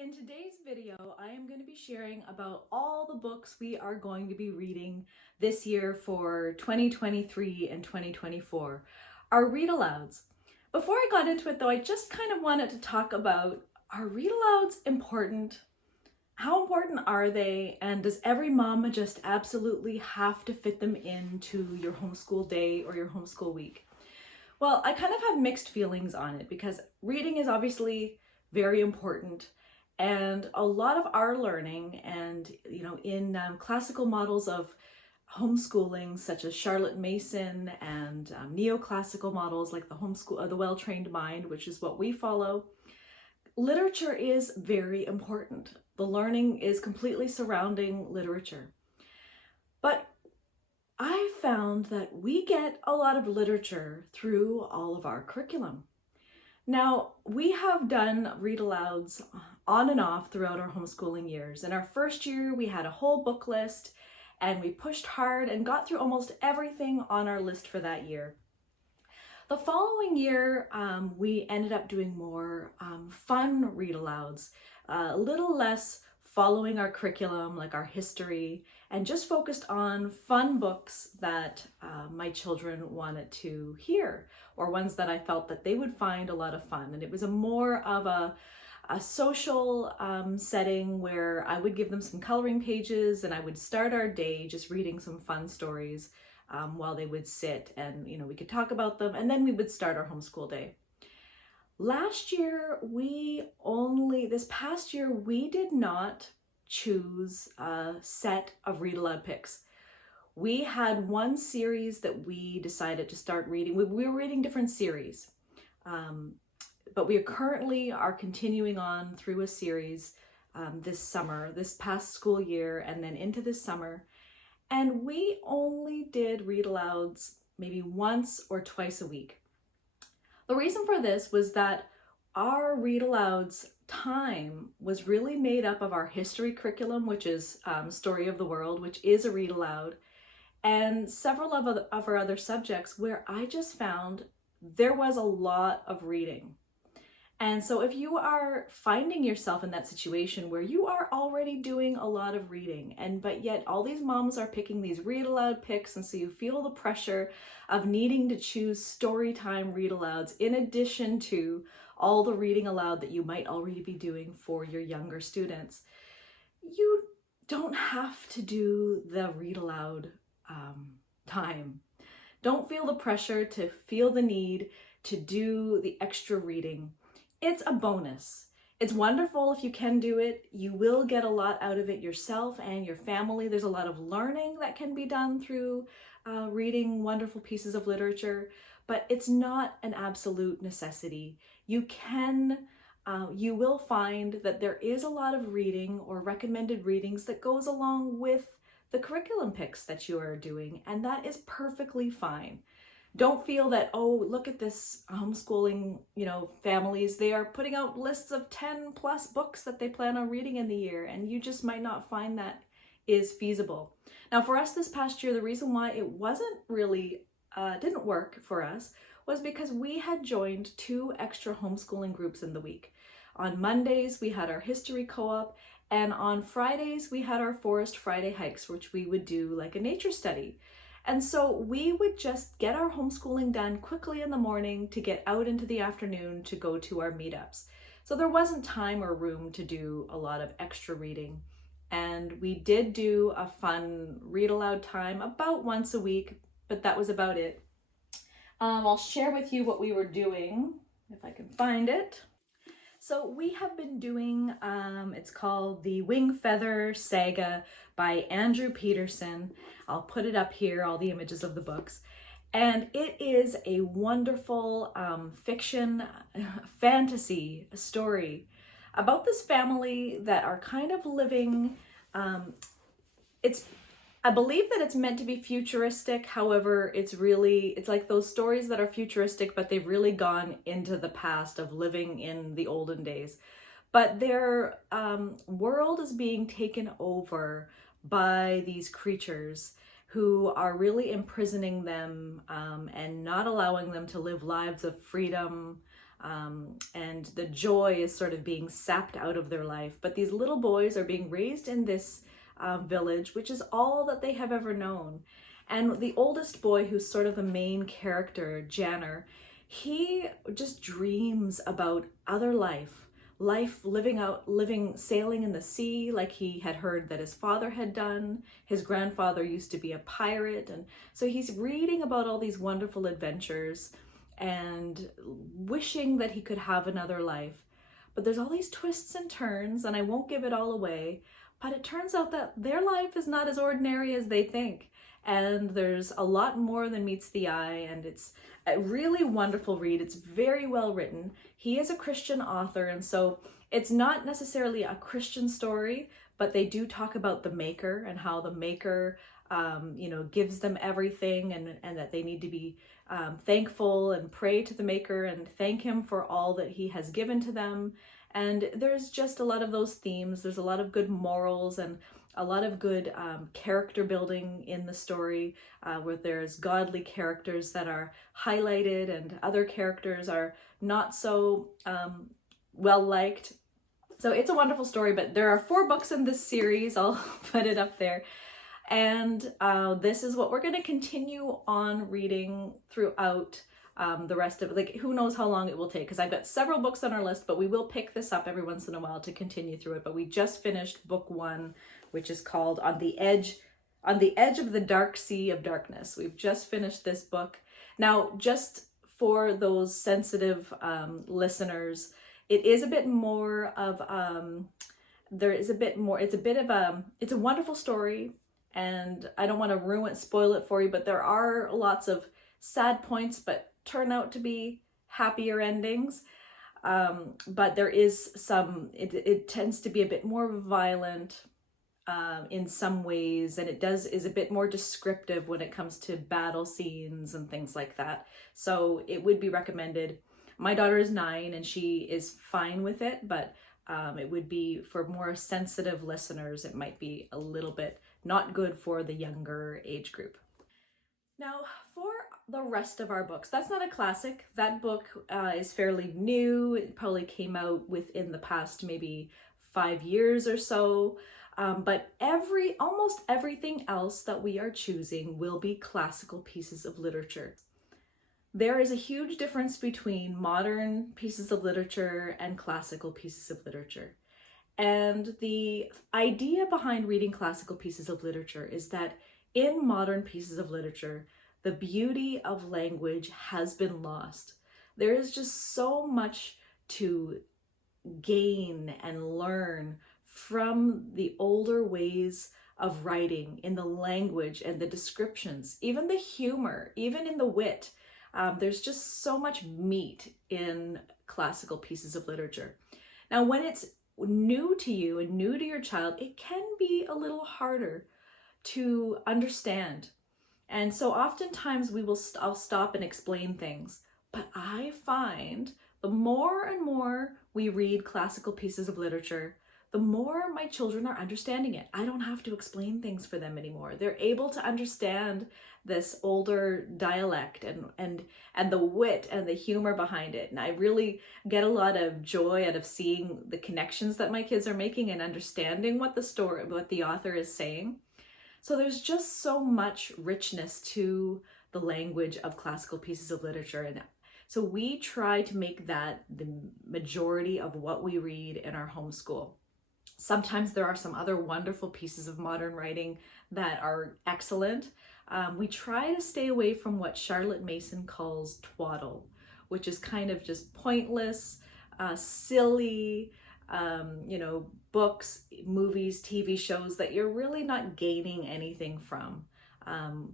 In today's video, I am going to be sharing about all the books we are going to be reading this year for 2023 and 2024, our read alouds. Before I got into it though, I just kind of wanted to talk about, are read alouds important? How important are they? And does every mom just absolutely have to fit them into your homeschool day or your homeschool week? Well, I kind of have mixed feelings on it because reading is obviously very important, and a lot of our learning and in classical models of homeschooling such as Charlotte Mason and neoclassical models like the homeschool the well-trained mind, which is what we follow, literature is very important. The learning is completely surrounding literature. But I found that we get a lot of literature through all of our curriculum. Now, we have done read alouds on and off throughout our homeschooling years. In our first year, we had a whole book list and we pushed hard and got through almost everything on our list for that year. The following year, we ended up doing more fun read alouds, a little less following our curriculum, like our history, and just focused on fun books that my children wanted to hear, or ones that I felt that they would find a lot of fun. And it was a more of a social setting where I would give them some coloring pages and I would start our day just reading some fun stories while they would sit, and we could talk about them, and then we would start our homeschool day. Last year, this past year, we did not choose a set of read aloud picks. We had one series that we decided to start reading. We were reading different series, but we currently are continuing on through a series this summer, this past school year, and then into this summer. And we only did read alouds maybe once or twice a week. The reason for this was that our read alouds time was really made up of our history curriculum, which is Story of the World, which is a read aloud, and several of our other subjects where I just found there was a lot of reading. And so if you are finding yourself in that situation where you are already doing a lot of reading, but yet all these moms are picking these read aloud picks, and so you feel the pressure of needing to choose story time read alouds in addition to all the reading aloud that you might already be doing for your younger students, you don't have to do the read aloud time. Don't feel the pressure to feel the need to do the extra reading. It's a bonus. It's wonderful if you can do it. You will get a lot out of it yourself and your family. There's a lot of learning that can be done through reading wonderful pieces of literature, but it's not an absolute necessity. You will find that there is a lot of reading or recommended readings that goes along with the curriculum picks that you are doing, and that is perfectly fine. Don't feel that, oh, look at this homeschooling, families, they are putting out lists of 10 plus books that they plan on reading in the year, and you just might not find that is feasible. Now, for us this past year, the reason why it wasn't really, didn't work for us was because we had joined 2 extra homeschooling groups in the week. On Mondays, we had our history co-op, and on Fridays, we had our Forest Friday hikes, which we would do like a nature study. And so we would just get our homeschooling done quickly in the morning to get out into the afternoon to go to our meetups. So there wasn't time or room to do a lot of extra reading. And we did do a fun read aloud time about once a week, but that was about it. I'll share with you what we were doing, if I can find it. So we have been doing, it's called The Wing Feather Saga by Andrew Peterson. I'll put it up here, all the images of the books. And it is a wonderful fiction, fantasy story about this family that are kind of living, I believe that it's meant to be futuristic. However, it's like those stories that are futuristic, but they've really gone into the past of living in the olden days. But their world is being taken over by these creatures who are really imprisoning them and not allowing them to live lives of freedom and the joy is sort of being sapped out of their life. But these little boys are being raised in this village, which is all that they have ever known. And the oldest boy, who's sort of the main character, Janner, he just dreams about other life, living, sailing in the sea, like he had heard that his father had done. His grandfather used to be a pirate. And so he's reading about all these wonderful adventures and wishing that he could have another life. But there's all these twists and turns, and I won't give it all away, but it turns out that their life is not as ordinary as they think. And there's a lot more than meets the eye, and it's a really wonderful read. It's very well written. He is a Christian author, and so it's not necessarily a Christian story, but they do talk about the maker and how the maker gives them everything, and that they need to be thankful and pray to the maker and thank him for all that he has given to them. And there's just a lot of those themes. There's a lot of good morals and a lot of good character building in the story, where there's godly characters that are highlighted and other characters are not so well liked. So it's a wonderful story, but there are 4 books in this series. I'll put it up there. And this is what we're going to continue on reading throughout the rest of it. Like, who knows how long it will take, because I've got several books on our list, but we will pick this up every once in a while to continue through it. But we just finished book 1, which is called On the Edge of the Dark Sea of Darkness. We've just finished this book. Now, just for those sensitive listeners, it is a bit more of it's a wonderful story, and I don't want to spoil it for you, but there are lots of sad points, but turn out to be happier endings. But there is it tends to be a bit more violent in some ways, and is a bit more descriptive when it comes to battle scenes and things like that. So it would be recommended. My daughter is 9 and she is fine with it, but it would be for more sensitive listeners, it might be a little bit not good for the younger age group. Now, for the rest of our books, that's not a classic. That book is fairly new. It probably came out within the past maybe 5 years or so. But almost everything else that we are choosing will be classical pieces of literature. There is a huge difference between modern pieces of literature and classical pieces of literature. And the idea behind reading classical pieces of literature is that in modern pieces of literature, the beauty of language has been lost. There is just so much to gain and learn from the older ways of writing, in the language and the descriptions, even the humor, even in the wit. There's just so much meat in classical pieces of literature. Now, when it's new to you and new to your child, it can be a little harder to understand. And so oftentimes I'll stop and explain things. But I find the more and more we read classical pieces of literature, the more my children are understanding it. I don't have to explain things for them anymore. They're able to understand this older dialect and the wit and the humor behind it. And I really get a lot of joy out of seeing the connections that my kids are making and understanding what the author is saying. So there's just so much richness to the language of classical pieces of literature. And so we try to make that the majority of what we read in our homeschool. Sometimes there are some other wonderful pieces of modern writing that are excellent. We try to stay away from what Charlotte Mason calls twaddle, which is kind of just pointless, silly, books, movies, TV shows that you're really not gaining anything from.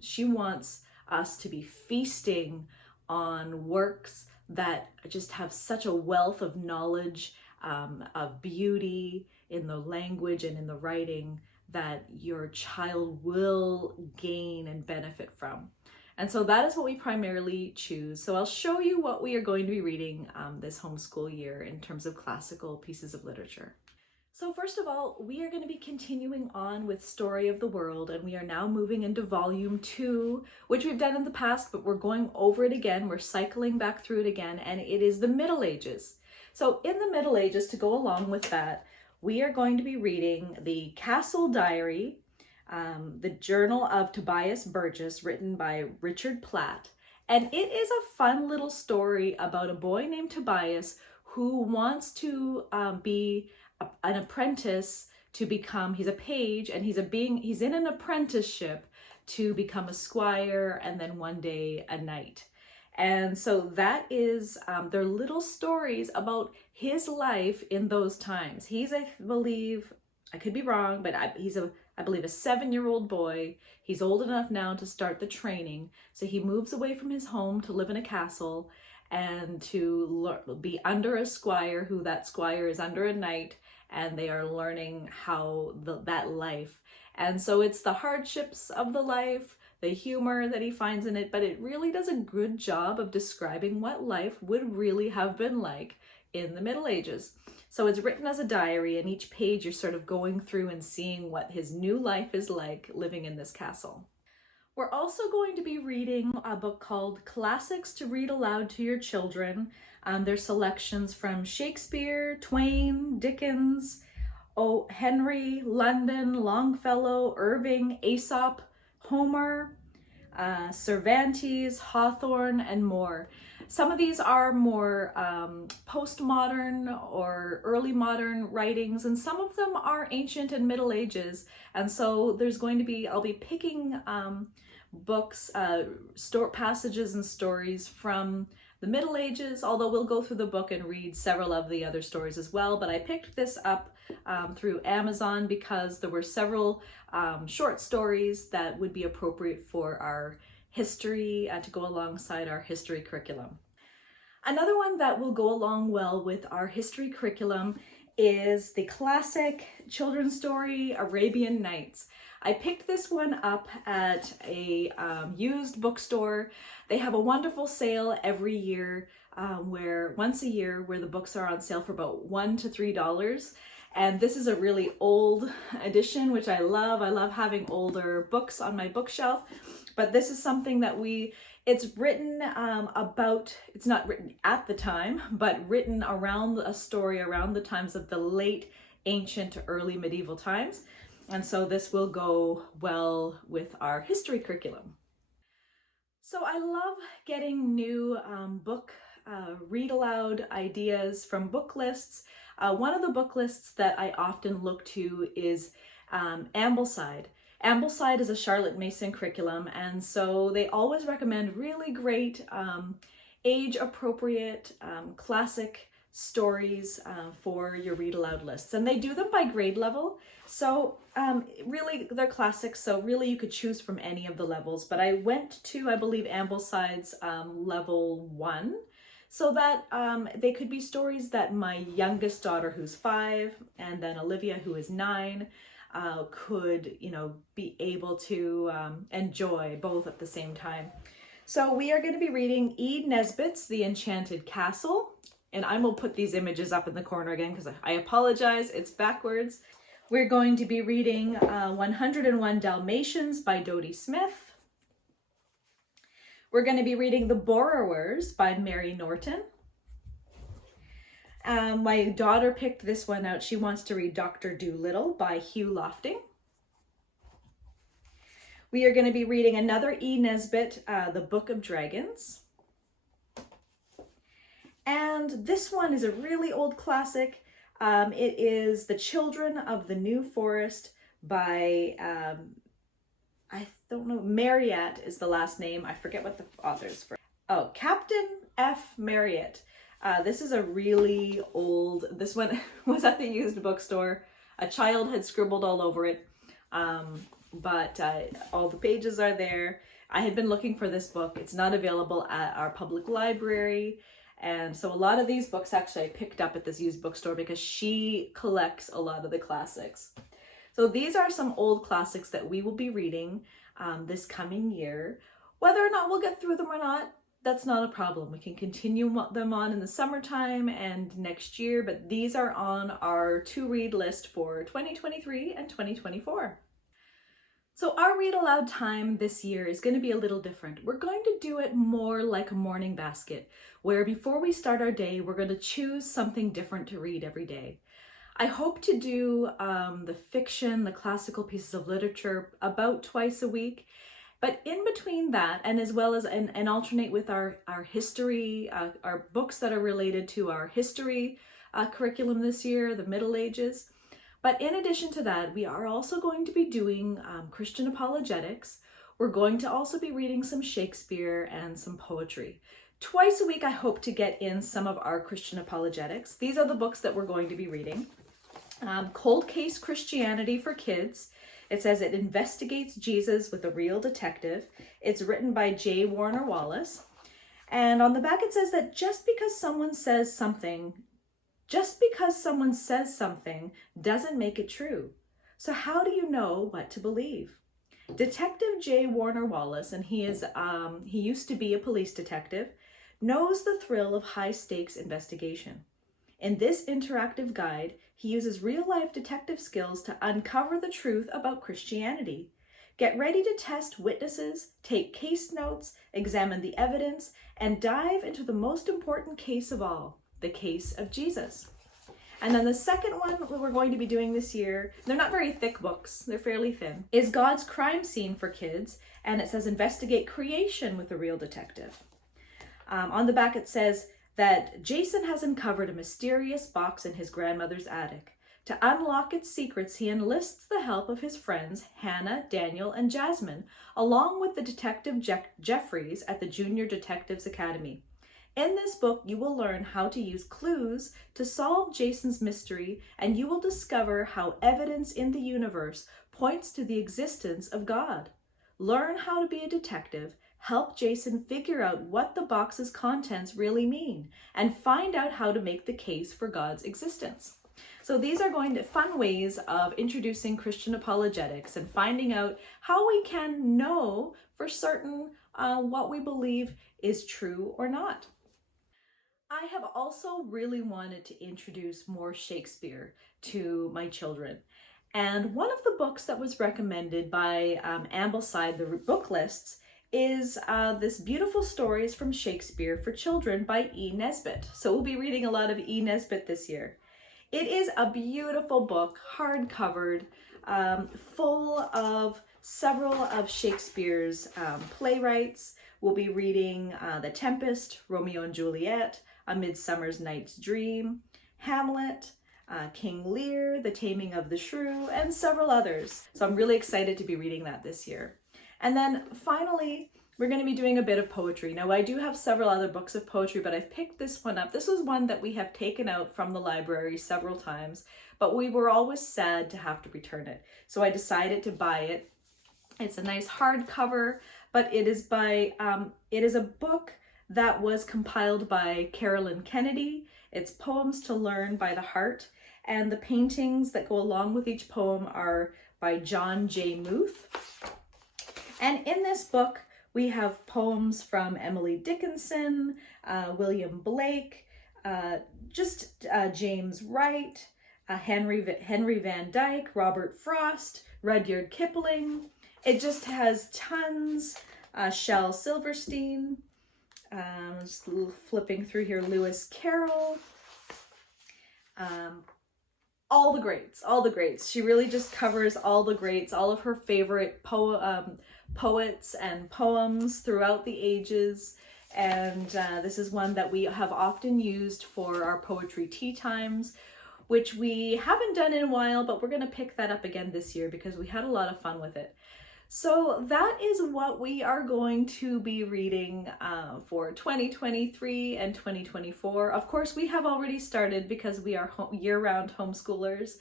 She wants us to be feasting on works that just have such a wealth of knowledge, of beauty in the language and in the writing that your child will gain and benefit from. And so that is what we primarily choose. So I'll show you what we are going to be reading this homeschool year in terms of classical pieces of literature. So first of all, we are going to be continuing on with Story of the World, and we are now moving into volume 2, which we've done in the past, but we're going over it again. We're cycling back through it again, and it is the Middle Ages. So in the Middle Ages, to go along with that, we are going to be reading the Castle Diary, the Journal of Tobias Burgess, written by Richard Platt. And it is a fun little story about a boy named Tobias who wants to be an apprentice to become, he's a page, and he's in an apprenticeship to become a squire and then one day a knight. And so that is, they're little stories about his life in those times. He's, I believe, I could be wrong, but I believe a 7-year-old boy. He's old enough now to start the training. So he moves away from his home to live in a castle and to be under a squire, who that squire is under a knight, and they are learning how that life. And so it's the hardships of the life, the humor that he finds in it, but it really does a good job of describing what life would really have been like in the Middle Ages. So it's written as a diary, and each page you're sort of going through and seeing what his new life is like living in this castle. We're also going to be reading a book called Classics to Read Aloud to Your Children. There's selections from Shakespeare, Twain, Dickens, O. Henry, London, Longfellow, Irving, Aesop, Homer, Cervantes, Hawthorne, and more. Some of these are more postmodern or early modern writings, and some of them are ancient and Middle Ages. And so there's going to be, I'll be picking books, passages and stories from the Middle Ages, although we'll go through the book and read several of the other stories as well. But I picked this up through Amazon because there were several short stories that would be appropriate for our history to go alongside our history curriculum. Another one that will go along well with our history curriculum is the classic children's story, Arabian Nights. I picked this one up at a used bookstore. They have a wonderful sale every year once a year where the books are on sale for about $1 to $3. And this is a really old edition, which I love. I love having older books on my bookshelf. But this is something that it's written it's not written at the time, but written around a story around the times of the late ancient to early medieval times. And so this will go well with our history curriculum. So I love getting new book read aloud ideas from book lists. One of the book lists that I often look to is Ambleside. Ambleside is a Charlotte Mason curriculum, and so they always recommend really great age-appropriate classic stories for your read aloud lists. And they do them by grade level, so really they're classics, so really you could choose from any of the levels. But I went to, I believe, Ambleside's level 1, so that they could be stories that my youngest daughter, who's 5, and then Olivia, who is 9, could, be able to enjoy both at the same time. So we are going to be reading E. Nesbit's The Enchanted Castle, and I will put these images up in the corner again because I apologize, it's backwards. We're going to be reading 101 Dalmatians by Dodie Smith. We're going to be reading The Borrowers by Mary Norton. My daughter picked this one out. She wants to read Dr. Dolittle by Hugh Lofting. We are going to be reading another E. Nesbit, The Book of Dragons. And this one is a really old classic. It is The Children of the New Forest by, I don't know, Marryat is the last name. I forget what the author's for. Oh, Captain F. Marryat. This is a really old, this one was at the used bookstore. A child had scribbled all over it, but all the pages are there. I had been looking for this book. It's not available at our public library. And so a lot of these books actually I picked up at this used bookstore because she collects a lot of the classics. So these are some old classics that we will be reading this coming year. Whether or not we'll get through them or not, that's not a problem. We can continue them on in the summertime and next year, but these are on our to read list for 2023 and 2024. So our read aloud time this year is going to be a little different. We're going to do it more like a morning basket, where before we start our day, we're going to choose something different to read every day. I hope to do the fiction, the classical pieces of literature about twice a week. But in between that, and as well as and alternate with our history, our books that are related to our history curriculum this year, the Middle Ages. But in addition to that, we are also going to be doing Christian apologetics. We're going to also be reading some Shakespeare and some poetry. Twice a week, I hope to get in some of our Christian apologetics. These are the books that we're going to be reading. Cold Case Christianity for Kids. It says it investigates Jesus with a real detective. It's written by J. Warner Wallace. And on the back it says that just because someone says something doesn't make it true. So how do you know what to believe? Detective J. Warner Wallace, and he used to be a police detective, knows the thrill of high-stakes investigation. In this interactive guide, he uses real-life detective skills to uncover the truth about Christianity. Get ready to test witnesses, take case notes, examine the evidence, and dive into the most important case of all, the case of Jesus. And then the second one we're going to be doing this year, they're not very thick books, they're fairly thin, is God's Crime Scene for Kids, and it says investigate creation with a real detective. On the back it says that Jason has uncovered a mysterious box in his grandmother's attic. To unlock its secrets, he enlists the help of his friends Hannah, Daniel, and Jasmine, along with the detective Jeffries at the Junior Detectives Academy. In this book, you will learn how to use clues to solve Jason's mystery, and you will discover how evidence in the universe points to the existence of God. Learn how to be a detective, help Jason figure out what the box's contents really mean, and find out how to make the case for God's existence. So these are going to fun ways of introducing Christian apologetics and finding out how we can know for certain what we believe is true or not. I have also really wanted to introduce more Shakespeare to my children. And one of the books that was recommended by Ambleside, the book lists, is this Beautiful Stories from Shakespeare for Children by E. Nesbit. So we'll be reading a lot of E. Nesbit this year. It is a beautiful book, hard-covered, full of several of Shakespeare's playwrights. We'll be reading The Tempest, Romeo and Juliet, A Midsummer Night's Dream, Hamlet, King Lear, The Taming of the Shrew, and several others. So I'm really excited to be reading that this year. And then finally, we're going to be doing a bit of poetry. Now, I do have several other books of poetry, but I've picked this one up. This was one that we have taken out from the library several times, but we were always sad to have to return it. So I decided to buy it. It's a nice hardcover, but it is a book that was compiled by Carolyn Kennedy. It's Poems to Learn by the Heart, and the paintings that go along with each poem are by John J. Muth. And in this book, we have poems from Emily Dickinson, William Blake, James Wright, Henry Van Dyke, Robert Frost, Rudyard Kipling. It just has tons. Shel Silverstein, just flipping through here, Lewis Carroll, all the greats. She really just covers all the greats, all of her favorite poets and poems throughout the ages. And this is one that we have often used for our poetry tea times, which we haven't done in a while, but we're going to pick that up again this year because we had a lot of fun with it. So that is what we are going to be reading for 2023 and 2024. Of course, we have already started because we are year-round homeschoolers.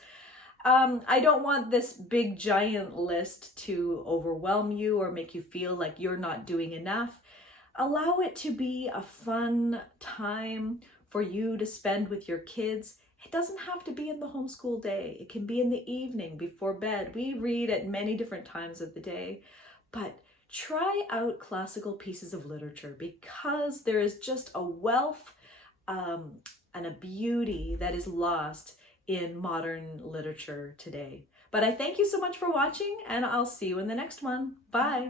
I don't want this big giant list to overwhelm you or make you feel like you're not doing enough. Allow it to be a fun time for you to spend with your kids. It doesn't have to be in the homeschool day. It can be in the evening before bed. We read at many different times of the day, but try out classical pieces of literature because there is just a wealth and a beauty that is lost in modern literature today. But I thank you so much for watching, and I'll see you in the next one. Bye.